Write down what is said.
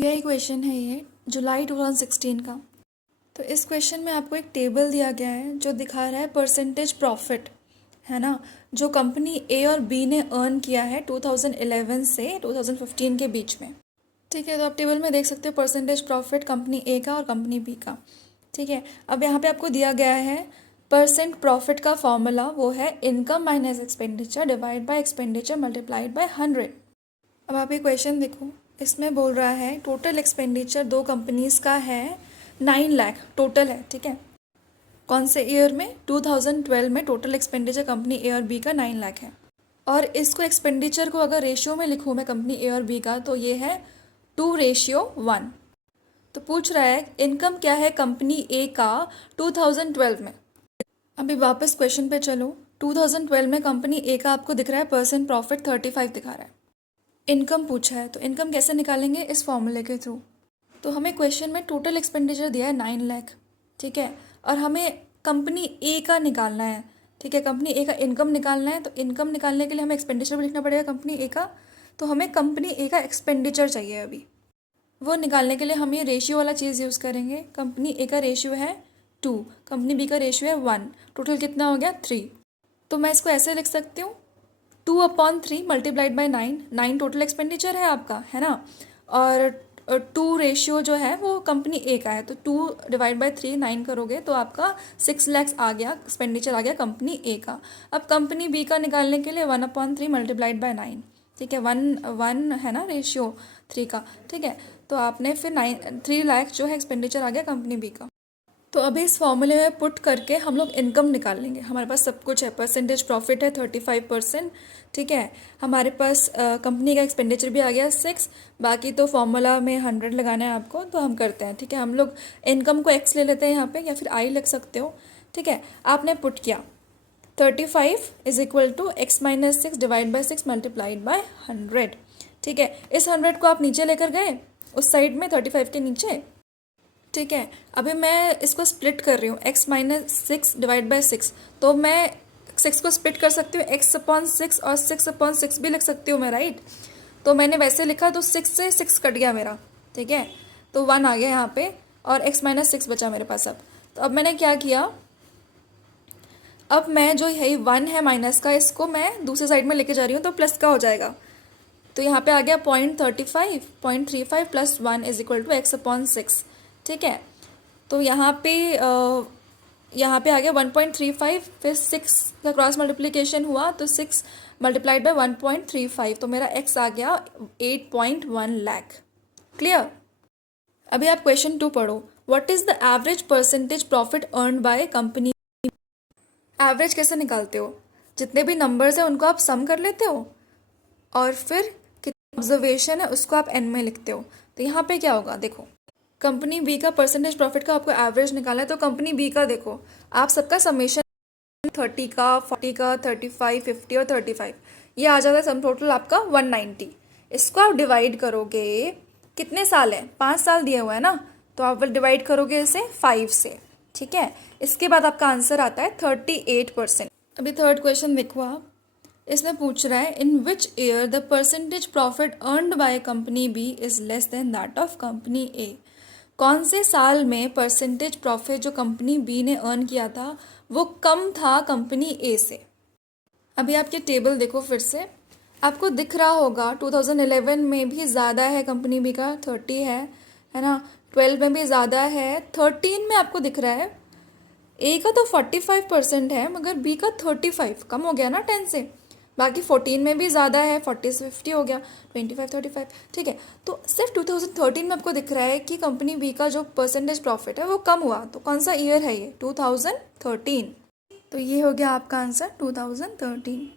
Pi question है ये जुलाई 2016 का। तो इस क्वेश्चन में आपको एक टेबल दिया गया है जो दिखा रहा है परसेंटेज प्रॉफिट, है ना, जो कंपनी ए और बी ने अर्न किया है 2011 से 2015 के बीच में। ठीक है, तो आप टेबल में देख सकते हो परसेंटेज प्रॉफिट कंपनी ए का और कंपनी बी का। ठीक है, अब यहाँ पे आपको दिया गया है परसेंट प्रॉफिट का फॉर्मूला, वो है income minus expenditure divide by expenditure multiplied by 100। अब आप ये क्वेश्चन देखो, इसमें बोल रहा है टोटल एक्सपेंडिचर दो कंपनीज का है 9 लाख टोटल है। ठीक है, कौन से ईयर में? 2012 में टोटल एक्सपेंडिचर कंपनी ए और बी का 9 लाख है। और इसको एक्सपेंडिचर को अगर रेशियो में लिखूँ मैं कंपनी ए और बी का, तो ये है 2:1। तो पूछ रहा है इनकम क्या है कंपनी ए का 2012 में। अभी वापस क्वेश्चन पे चलो। 2012 में कंपनी ए का आपको दिख रहा है परसेंट प्रॉफिट 35 दिखा रहा है। इनकम पूछा है, तो इनकम कैसे निकालेंगे? इस फॉर्मूले के थ्रू। तो हमें क्वेश्चन में टोटल एक्सपेंडिचर दिया है 9 लाख। ठीक है, और हमें कंपनी ए का निकालना है। ठीक है, कंपनी ए का इनकम निकालना है। तो इनकम निकालने के लिए हमें एक्सपेंडिचर भी लिखना पड़ेगा कंपनी ए का। तो हमें कंपनी ए का एक्सपेंडिचर चाहिए अभी। वो निकालने के लिए हम ये रेशियो वाला चीज़ यूज़ करेंगे। कंपनी ए का रेशियो है 2, कंपनी बी का रेशियो है 1, टोटल कितना हो गया 3। तो मैं इसको ऐसे लिख सकती हूँ 2/3 मल्टीप्लाइड बाई 9 टोटल एक्सपेंडिचर है आपका, है ना। और 2 रेशियो जो है वो कंपनी ए का है, तो 2/3 9 करोगे तो आपका 6 लैक्स आ गया, एक्सपेंडिचर आ गया कंपनी ए का। अब कंपनी बी का निकालने के लिए 1/3 मल्टीप्लाइड बाई 9। ठीक है, 1 है ना रेशियो 3 का। ठीक है, तो आपने फिर 3 लाख जो है एक्सपेंडिचर आ गया कंपनी बी का। तो अभी इस फॉर्मूले में पुट करके हम लोग इनकम निकाल लेंगे। हमारे पास सब कुछ है, परसेंटेज प्रॉफिट है 35%। ठीक है, हमारे पास कंपनी का एक्सपेंडिचर भी आ गया 6, बाकी तो फॉर्मूला में 100 लगाना है आपको, तो हम करते हैं। ठीक है, हम लोग इनकम को एक्स ले लेते हैं यहाँ पे, या फिर आई लिख सकते हो। ठीक है, आपने पुट किया 35 = x-6 divide by 6 multiplied by 100। ठीक है, इस 100 को आप नीचे लेकर गए उस साइड में 35 के नीचे। ठीक है, अभी मैं इसको स्प्लिट कर रही हूँ x-6 डिवाइड बाई 6। तो मैं 6 को स्प्लिट कर सकती हूँ x/6 और 6/6 भी लिख सकती हूँ मैं, राइट। तो मैंने वैसे लिखा तो 6 से 6 कट गया मेरा। ठीक है, तो 1 आ गया यहाँ पे और x-6 बचा मेरे पास। अब तो अब मैंने क्या किया, अब मैं जो यही 1 है माइनस का, इसको मैं दूसरे साइड में लेके जा रही हूँ तो प्लस का हो जाएगा। तो यहाँ पे आ गया 0.35 प्लस 1 = x/6। ठीक है, तो यहाँ पे आ गया 1.35, फिर 6 का क्रॉस मल्टीप्लिकेशन हुआ तो 6 मल्टीप्लाइड बाय 1.35, तो मेरा x आ गया 8.1 लाख। क्लियर? अभी आप क्वेश्चन 2 पढ़ो। What is the average percentage profit earn by company? Average कैसे निकालते हो? जितने भी नंबर्स हैं उनको आप सम कर लेते हो और फिर कितना ऑब्जर्वेशन है उसको आप एन में लिखते हो। तो यहाँ पे क्या होगा, देखो कंपनी बी का परसेंटेज प्रॉफिट का आपको एवरेज निकालना है, तो कंपनी बी का देखो, आप सबका समेशन 30 का, 40 का, 35, 50 और 35, ये आ जाता है सम टोटल आपका 190। इसको आप डिवाइड करोगे, कितने साल है? 5 साल दिया हुआ है ना, तो आप डिवाइड करोगे इसे 5 से। ठीक है, इसके बाद आपका आंसर आता है 38%। अभी थर्ड क्वेश्चन देखो आप, इसमें पूछ रहा है in which year the percentage profit earned by company B is less than that of company A. कौन से साल में परसेंटेज प्रॉफिट जो कंपनी बी ने अर्न किया था वो कम था कंपनी ए से? अभी आपके टेबल देखो फिर से, आपको दिख रहा होगा 2011 में भी ज़्यादा है कंपनी बी का, 30 है ना। 12 में भी ज़्यादा है, 13 में आपको दिख रहा है। ए का तो 45% है मगर बी का 35, कम हो गया ना 10 से। बाकी 14 में भी ज़्यादा है, 40 से 50 हो गया, 25, 35। ठीक है, तो सिर्फ 2013 में आपको दिख रहा है कि कंपनी बी का जो परसेंटेज प्रॉफिट है वो कम हुआ। तो कौन सा ईयर है ये? 2013। तो ये हो गया आपका आंसर 2013।